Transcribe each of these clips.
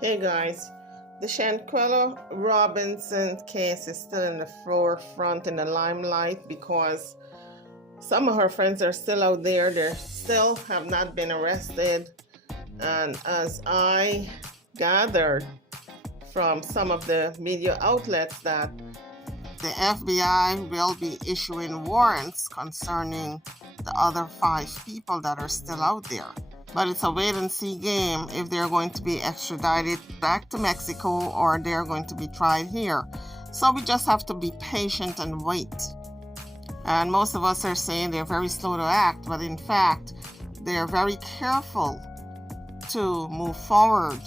Hey guys, the Shanquella Robinson case is still in the forefront in the limelight because some of her friends are still out there. They still have not been arrested. And as I gathered from some of the media outlets, that the FBI will be issuing warrants concerning the other 5 people that are still out there. But it's a wait and see game if they're going to be extradited back to Mexico or they're going to be tried here. So we just have to be patient and wait. And most of us are saying they're very slow to act, but in fact, they're very careful to move forward,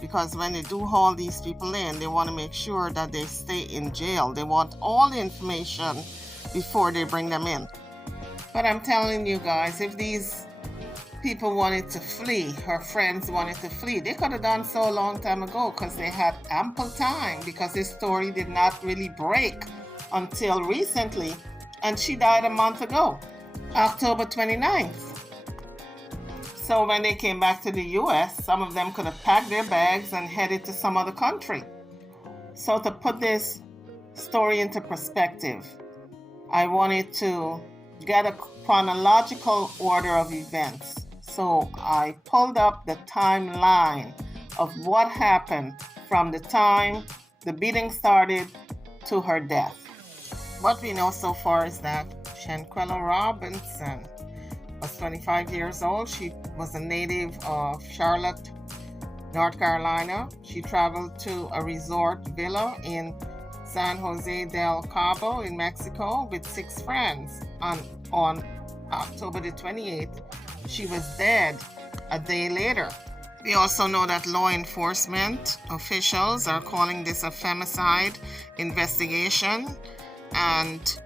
because when they do haul these people in, they want to make sure that they stay in jail. They want all the information before they bring them in. But I'm telling you guys, if these people wanted to flee, her friends wanted to flee, they could have done so a long time ago, because they had ample time, because this story did not really break until recently, and she died a month ago, October 29th. So when they came back to the US, some of them could have packed their bags and headed to some other country. So to put this story into perspective, I wanted to get a chronological order of events. So I pulled up the timeline of what happened from the time the beating started to her death. What we know so far is that Shanquella Robinson was 25 years old. She was a native of Charlotte, North Carolina. She traveled to a resort villa in San Jose del Cabo in Mexico with 6 friends. On October the 28th, she was dead a day later. We also know that law enforcement officials are calling this a femicide investigation, and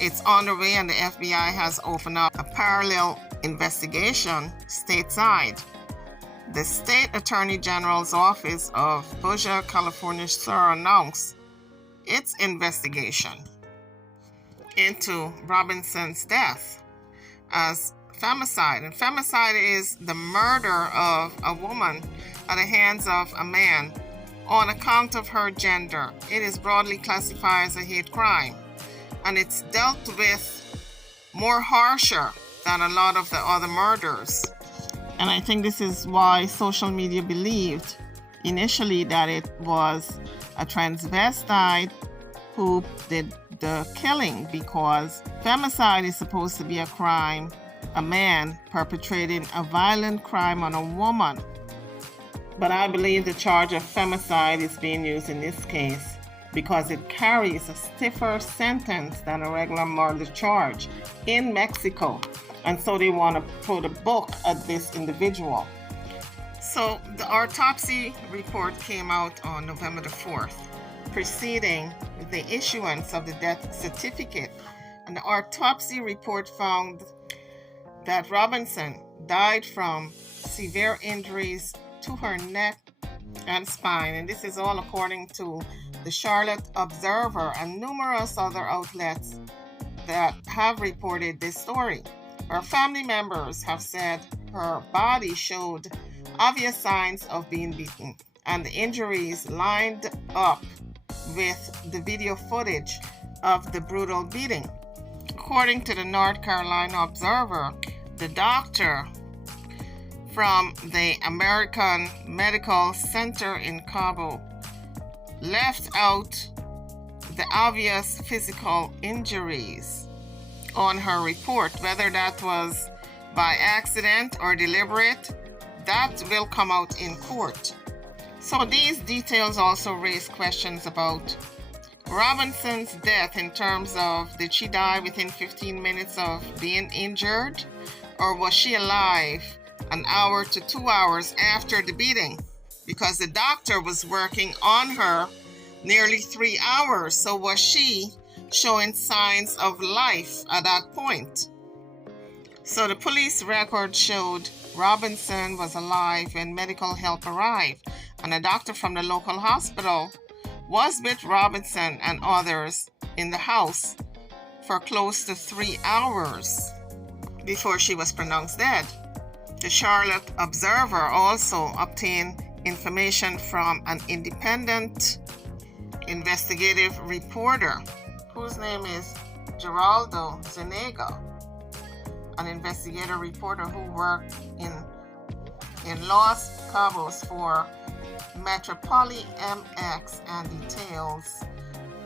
it's on the way, and the FBI has opened up a parallel investigation stateside. The State Attorney General's office of Baja California Sur announced its investigation into Robinson's death as femicide. And femicide is the murder of a woman at the hands of a man on account of her gender. It is broadly classified as a hate crime, and it's dealt with more harsher than a lot of the other murders. And I think this is why social media believed initially that it was a transvestite who did the killing, because femicide is supposed to be a crime, a man perpetrating a violent crime on a woman. But I believe the charge of femicide is being used in this case because it carries a stiffer sentence than a regular murder charge in Mexico. And so they want to put a book at this individual. So the autopsy report came out on November the 4th, preceding the issuance of the death certificate. And the autopsy report found that Robinson died from severe injuries to her neck and spine. And this is all according to the Charlotte Observer and numerous other outlets that have reported this story. Her family members have said her body showed obvious signs of being beaten, and the injuries lined up with the video footage of the brutal beating. According to the North Carolina Observer, the doctor from the American Medical Center in Cabo left out the obvious physical injuries on her report. Whether that was by accident or deliberate, that will come out in court. So these details also raise questions about Robinson's death in terms of, did she die within 15 minutes of being injured, or was she alive an hour to 2 hours after the beating? Because the doctor was working on her nearly 3 hours. So was she showing signs of life at that point? So the police record showed Robinson was alive when medical help arrived, and a doctor from the local hospital was with Robinson and others in the house for close to 3 hours before she was pronounced dead. The Charlotte Observer also obtained information from an independent investigative reporter whose name is Geraldo Zuniga, an investigative reporter who worked in Los Cabos for Metropoli MX, and details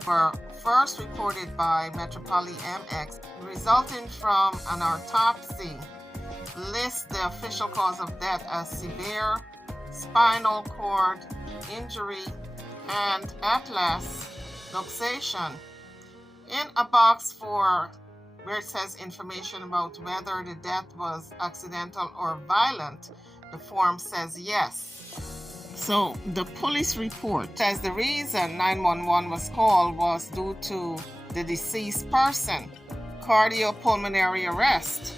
were first reported by Metropoli MX resulting from an autopsy lists the official cause of death as severe spinal cord injury and atlas luxation. In a box where it says information about whether the death was accidental or violent, the form says yes. So the police report says the reason 911 was called was due to the deceased person, cardiopulmonary arrest.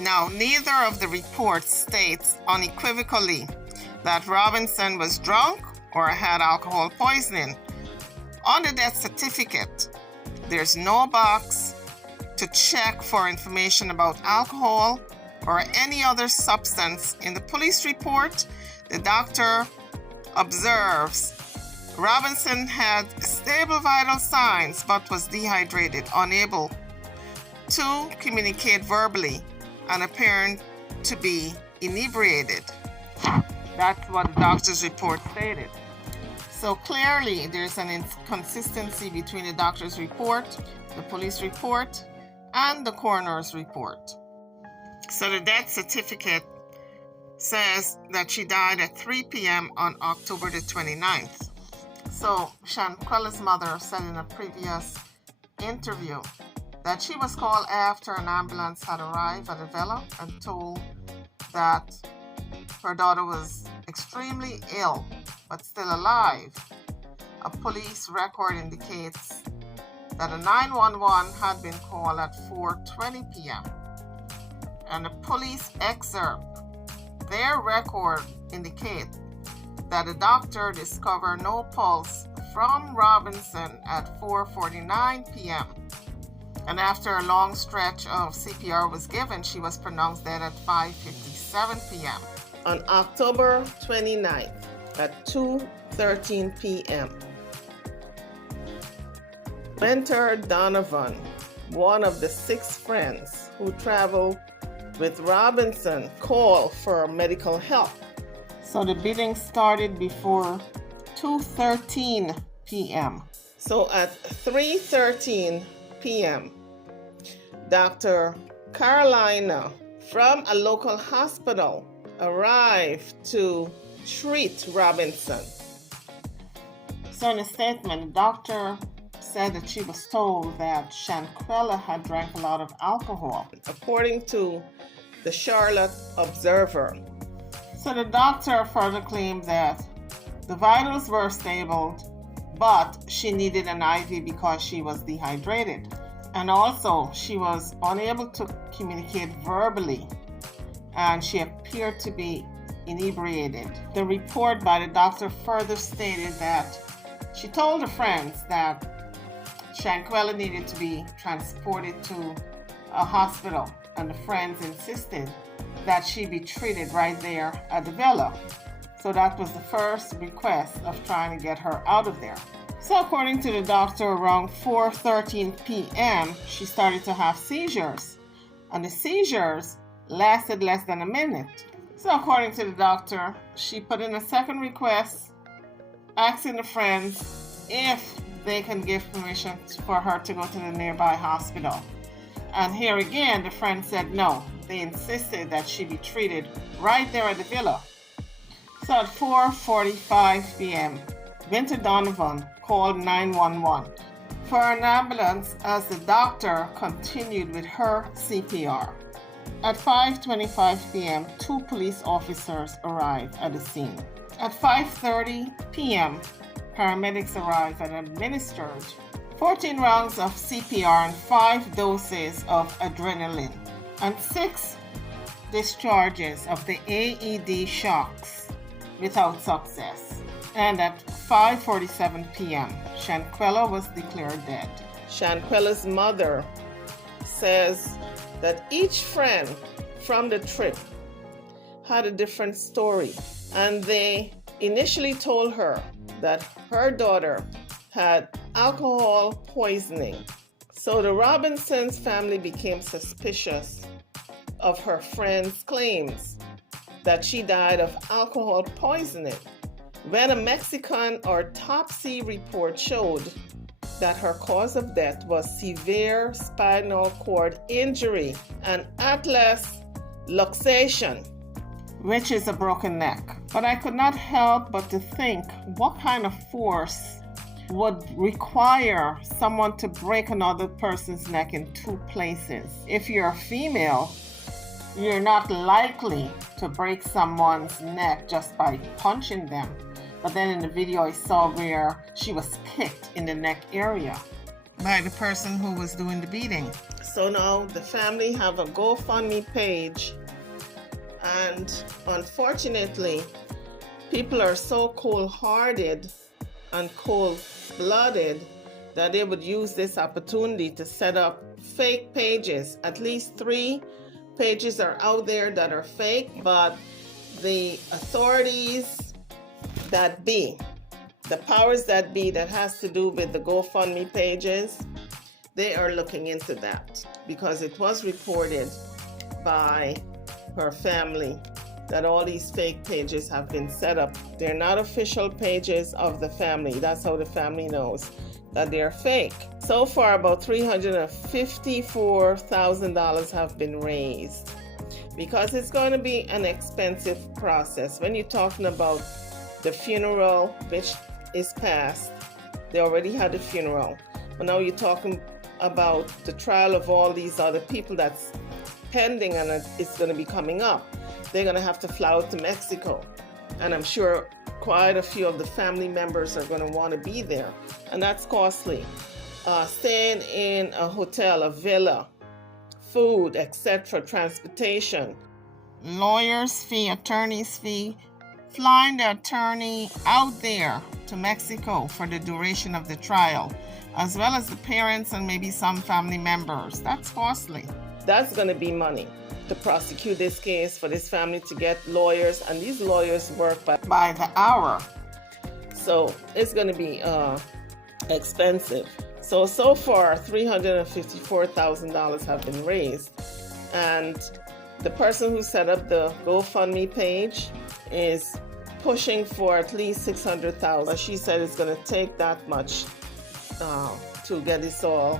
Now, neither of the reports states unequivocally that Robinson was drunk or had alcohol poisoning. On the death certificate, there's no box to check for information about alcohol or any other substance. In the police report, the doctor observes Robinson had stable vital signs but was dehydrated, unable to communicate verbally, and appearing to be inebriated. That's what the doctor's report stated. So clearly, there's an inconsistency between the doctor's report, the police report, and the coroner's report. So the death certificate says that she died at 3 p.m. on October the 29th. So Shanquella's mother said in a previous interview that she was called after an ambulance had arrived at the villa and told that her daughter was extremely ill but still alive. A police record indicates that a 911 had been called at 4:20 p.m. And the police excerpt, their record indicates that the doctor discovered no pulse from Robinson at 4:49 p.m. And after a long stretch of CPR was given, she was pronounced dead at 5:57 p.m. On October 29th at 2:13 p.m. Mentor Donovan, one of the 6 friends who traveled with Robinson, called for medical help. So the bidding started before 2:13 p.m. So at 3:13 p.m., Dr. Carolina from a local hospital arrived to treat Robinson. So in a statement, the doctor said that she was told that Shanquella had drank a lot of alcohol, according to the Charlotte Observer. So the doctor further claimed that the vitals were stable, but she needed an IV because she was dehydrated. And also, she was unable to communicate verbally, and she appeared to be inebriated. The report by the doctor further stated that she told her friends that Shanquella needed to be transported to a hospital, and the friends insisted that she be treated right there at the villa. So that was the first request of trying to get her out of there. So according to the doctor, around 4:13 p.m., she started to have seizures, and the seizures lasted less than a minute. So according to the doctor, she put in a second request, asking the friends if they can give permission for her to go to the nearby hospital. And here again, the friends said no. They insisted that she be treated right there at the villa. So at 4:45 p.m., Winter Donovan called 911 for an ambulance as the doctor continued with her CPR. At 5:25 p.m., 2 police officers arrived at the scene. At 5:30 p.m., paramedics arrived and administered 14 rounds of CPR and 5 doses of adrenaline and 6 discharges of the AED shocks without success. And at 5:47 p.m., Shanquella was declared dead. Shanquella's mother says that each friend from the trip had a different story, and they initially told her that her daughter had alcohol poisoning. So the Robinsons family became suspicious of her friend's claims that she died of alcohol poisoning, when a Mexican autopsy report showed that her cause of death was severe spinal cord injury and atlas luxation, which is a broken neck. But I could not help but to think, what kind of force would require someone to break another person's neck in two places? If you're a female, you're not likely to break someone's neck just by punching them. But then in the video I saw where she was kicked in the neck area by the person who was doing the beating. So now the family have a GoFundMe page, and unfortunately people are so cold-hearted and cold-blooded that they would use this opportunity to set up fake pages. At least 3 pages are out there that are fake, but the authorities that be, the powers that be that has to do with the GoFundMe pages, they are looking into that, because it was reported by her family that all these fake pages have been set up. They're not official pages of the family. That's how the family knows that they're fake. So far, about $354,000 have been raised, because it's going to be an expensive process. When you're talking about the funeral, which is past, they already had the funeral, but now you're talking about the trial of all these other people that's pending, and it's going to be coming up. They're going to have to fly out to Mexico, and I'm sure quite a few of the family members are going to want to be there, and that's costly. Staying in a hotel, a villa, food, etc., transportation, lawyer's fee, attorney's fee, flying the attorney out there to Mexico for the duration of the trial, as well as the parents and maybe some family members. That's costly. That's going to be money to prosecute this case, for this family to get lawyers, and these lawyers work by the hour. So it's going to be expensive. So far, $354,000 have been raised, and the person who set up the GoFundMe page is pushing for at least $600,000. She said it's going to take that much to get this all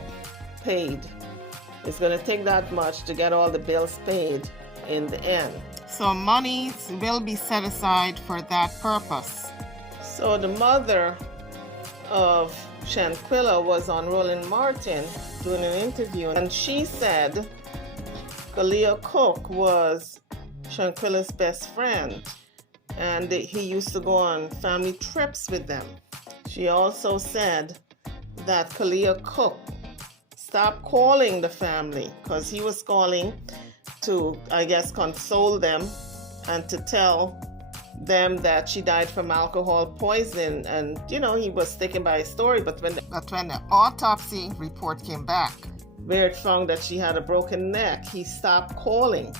paid. It's going to take that much to get all the bills paid in the end. So money will be set aside for that purpose. So the mother of Shanquella was on Roland Martin doing an interview, and she said Kalia Cook was Shanquella's best friend, and he used to go on family trips with them. She also said that Kalia Cook stopped calling the family, because he was calling to, I guess, console them and to tell them that she died from alcohol poisoning, and he was sticking by his story. But when the autopsy report came back, where it found that she had a broken neck, he stopped calling.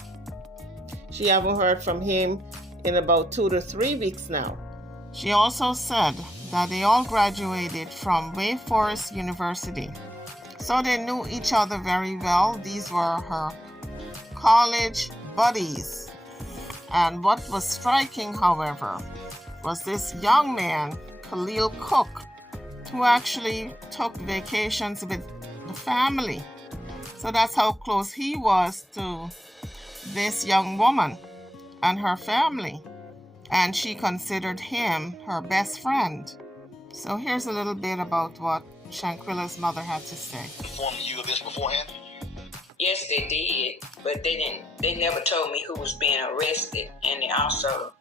She haven't heard from him in about 2 to 3 weeks now. She also said that they all graduated from Wake Forest University, so they knew each other very well. These were her college buddies. And what was striking, however, was this young man, Khalil Cook, who actually took vacations with the family. So that's how close he was to this young woman and her family. And she considered him her best friend. So here's a little bit about what Shanquella's mother had to say. Informed you of this beforehand? Yes, they did, but they never told me who was being arrested, and they also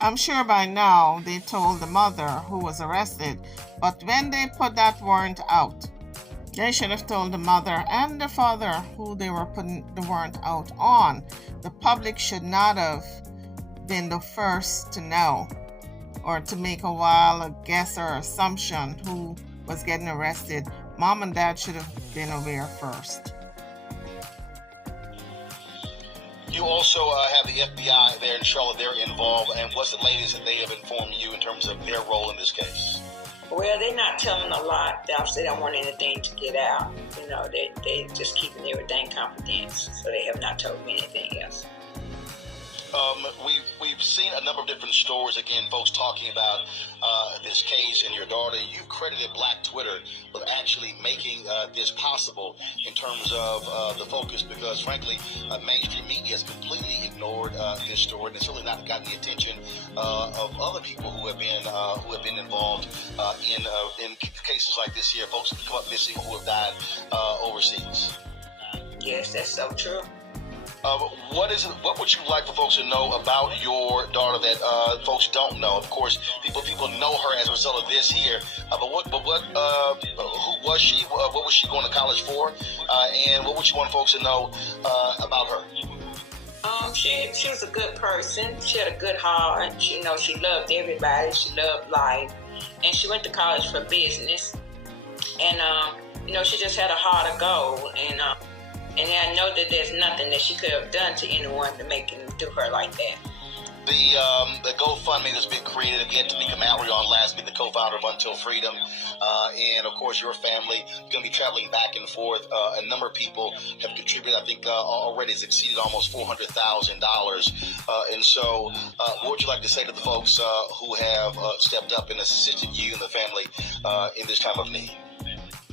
I'm sure by now they told the mother who was arrested, but when they put that warrant out, they should have told the mother and the father who they were putting the warrant out on. The public should not have been the first to know, or to make a wild guess or assumption who was getting arrested. Mom and dad should have been aware first. You also have the FBI there in Charlotte. They're involved. And what's the latest that they have informed you in terms of their role in this case? Well, they're not telling a lot. They obviously don't want anything to get out. You know, they just keeping everything confidential. So they have not told me anything else. We've seen a number of different stories, again, folks talking about this case and your daughter. You've credited Black Twitter with actually making this possible in terms of the focus, because frankly, mainstream media has completely ignored this story, and it's really not gotten the attention of other people who have been involved in cases like this here. Folks have come up missing who have died overseas. Yes, that's so true. What would you like for folks to know about your daughter that folks don't know? Of course, people know her as a result of this here. But who was she? What was she going to college for? And what would you want folks to know about her? She was a good person. She had a good heart. She loved everybody. She loved life, and she went to college for business. And she just had a heart of gold. And I know that there's nothing that she could have done to anyone to make him do her like that. The GoFundMe that's been created again, Tamika Mallory on last week, the co-founder of Until Freedom, and of course your family is going to be traveling back and forth. A number of people have contributed. I think already has exceeded almost $400,000. And so, what would you like to say to the folks who have stepped up and assisted you and the family in this time of need?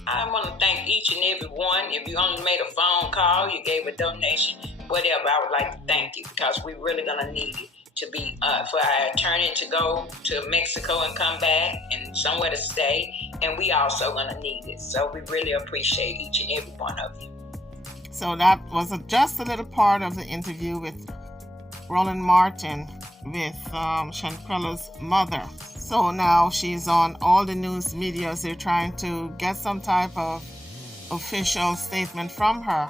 I want to thank each and every one. If you only made a phone call, you gave a donation, whatever, I would like to thank you, because we're really going to need it to be for our attorney to go to Mexico and come back and somewhere to stay. And we also going to need it. So we really appreciate each and every one of you. So that was just a little part of the interview with Roland Martin with Shanquella's mother. So now she's on all the news medias. They're trying to get some type of official statement from her.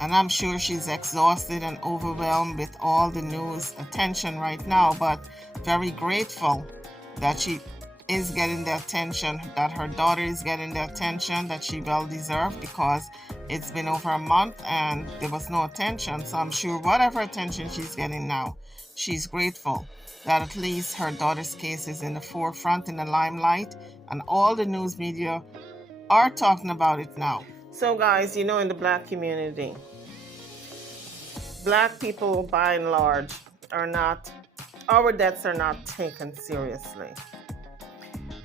And I'm sure she's exhausted and overwhelmed with all the news attention right now, but very grateful that she is getting the attention, that her daughter is getting the attention that she well deserved, because it's been over a month and there was no attention. So I'm sure whatever attention she's getting now, she's grateful that at least her daughter's case is in the forefront, in the limelight, and all the news media are talking about it now. So guys, in the Black community, Black people by and large our deaths are not taken seriously.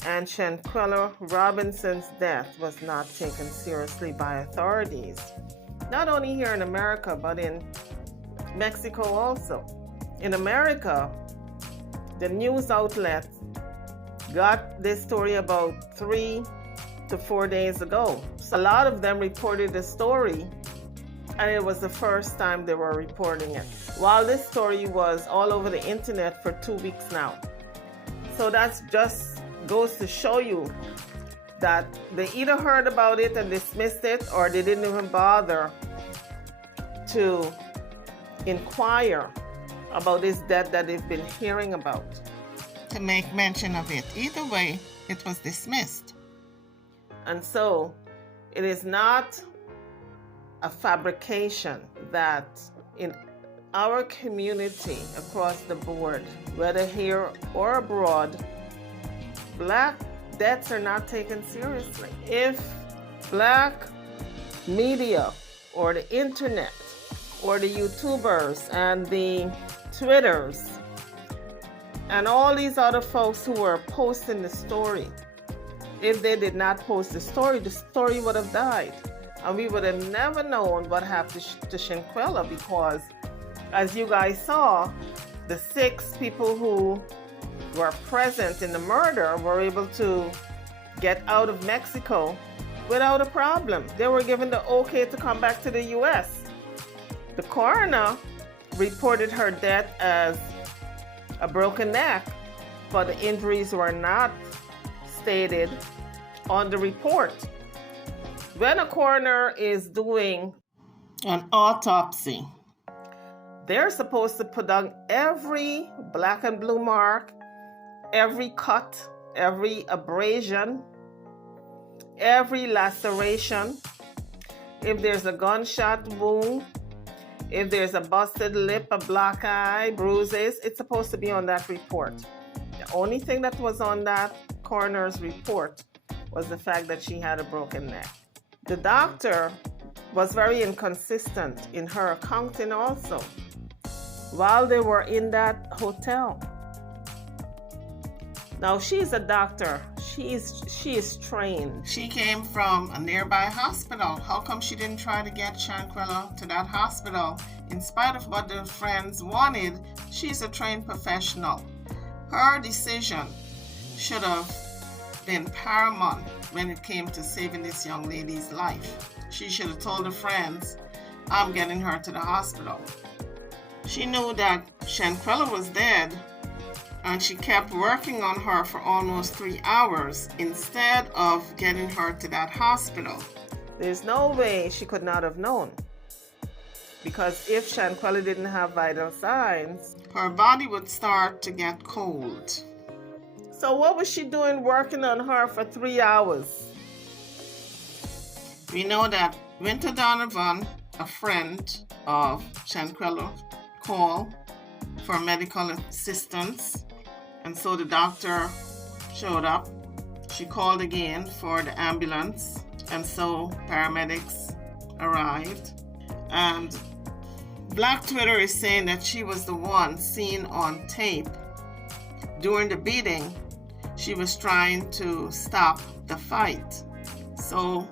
And Shanquella Robinson's death was not taken seriously by authorities. Not only here in America, but in Mexico also. In America, the news outlets got this story about 3 to 4 days ago. So a lot of them reported the story, and it was the first time they were reporting it, while this story was all over the internet for 2 weeks now. So that just goes to show you that they either heard about it and dismissed it, or they didn't even bother to inquire about this death that they've been hearing about, to make mention of it. Either way, it was dismissed. And so it is not a fabrication that in our community across the board, whether here or abroad, Black deaths are not taken seriously. If Black media or the internet or the YouTubers and the Twitters and all these other folks who were posting the story, if they did not post the story would have died. And we would have never known what happened to Shanquella, because as you guys saw, the 6 people who were present in the murder were able to get out of Mexico without a problem. They were given the okay to come back to the U.S. The coroner reported her death as a broken neck, but the injuries were not stated on the report. When a coroner is doing an autopsy, they're supposed to put down every black and blue mark, every cut, every abrasion, every laceration. If there's a gunshot wound, If there's a busted lip, a black eye, bruises, it's supposed to be on that report. The only thing that was on that coroner's report was the fact that she had a broken neck. The doctor was very inconsistent in her accounting also while they were in that hotel. Now, she's a doctor. She is trained. She came from a nearby hospital. How come she didn't try to get Shanquella to that hospital? In spite of what the friends wanted, she's a trained professional. Her decision should have been paramount when it came to saving this young lady's life. She should have told her friends, I'm getting her to the hospital. She knew that Shanquella was dead, and she kept working on her for almost 3 hours instead of getting her to that hospital. There's no way she could not have known. Because if Shanquella didn't have vital signs, her body would start to get cold. So what was she doing working on her for 3 hours? We know that Winter Donovan, a friend of Shanquella, called for medical assistance. And so the doctor showed up. She called again for the ambulance. And so paramedics arrived. And Black Twitter is saying that she was the one seen on tape. During the beating, she was trying to stop the fight. So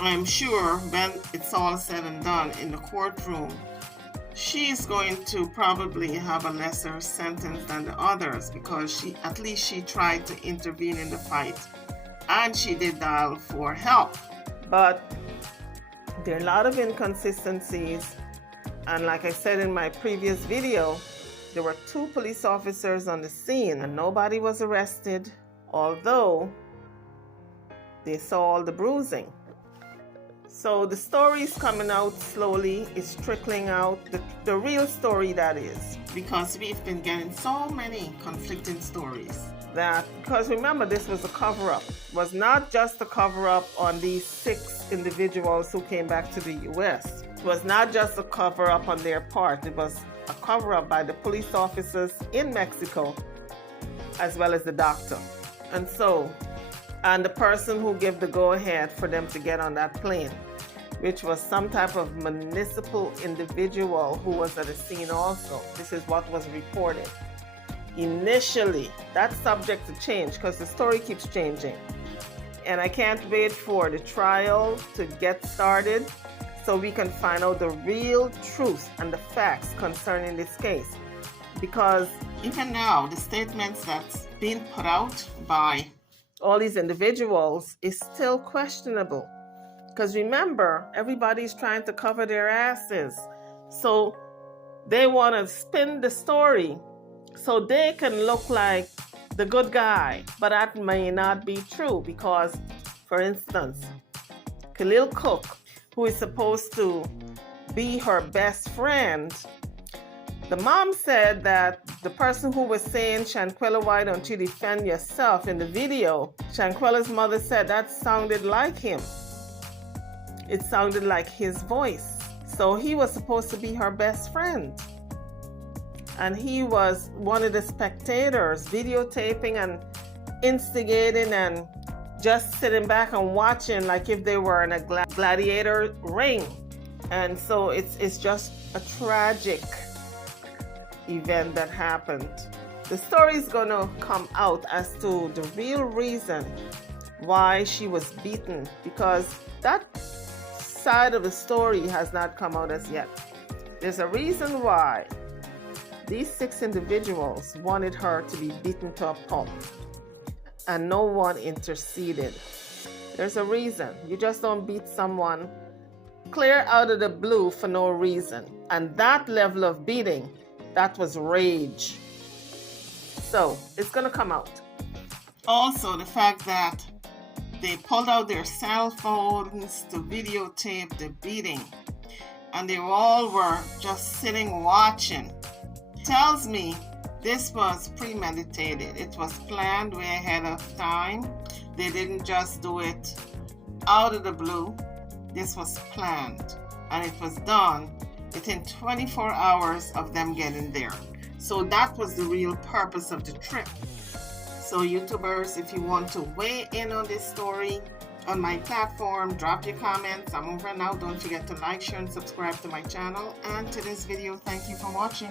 I'm sure when it's all said and done in the courtroom, she's going to probably have a lesser sentence than the others because at least she tried to intervene in the fight and she did dial for help. But there are a lot of inconsistencies, and like I said in my previous video, there were 2 police officers on the scene and nobody was arrested, although they saw all the bruising. So the story is coming out slowly. It's trickling out, the real story that is. Because we've been getting so many conflicting stories. Because remember, this was a cover-up. It was not just a cover-up on these 6 individuals who came back to the U.S. It was not just a cover-up on their part. It was a cover-up by the police officers in Mexico, as well as the doctor. And the person who gave the go-ahead for them to get on that plane, which was some type of municipal individual who was at the scene also. This is what was reported. Initially, that's subject to change because the story keeps changing. And I can't wait for the trial to get started so we can find out the real truth and the facts concerning this case. Because even now, the statements that's being put out by all these individuals is still questionable. Because remember, everybody's trying to cover their asses. So they want to spin the story so they can look like the good guy. But that may not be true because, for instance, Khalil Cook, who is supposed to be her best friend, the mom said that the person who was saying, Shanquella, why don't you defend yourself in the video, Shanquella's mother said that sounded like him. It sounded like his voice. So he was supposed to be her best friend. And he was one of the spectators videotaping and instigating and just sitting back and watching like if they were in a gladiator ring. And so it's just a tragic event that happened. The story is going to come out as to the real reason why she was beaten, because that side of the story has not come out as yet. There's a reason why these 6 individuals wanted her to be beaten to a pulp and no one interceded. There's a reason. You just don't beat someone clear out of the blue for no reason. And that level of beating, that was rage. So it's going to come out. Also, the fact that they pulled out their cell phones to videotape the beating, and they all were just sitting watching, tells me this was premeditated. It was planned way ahead of time. They didn't just do it out of the blue. This was planned, and it was done within 24 hours of them getting there. So that was the real purpose of the trip. So YouTubers, if you want to weigh in on this story on my platform, drop your comments. I'm over now. Don't forget to like, share, and subscribe to my channel. And to this video, thank you for watching.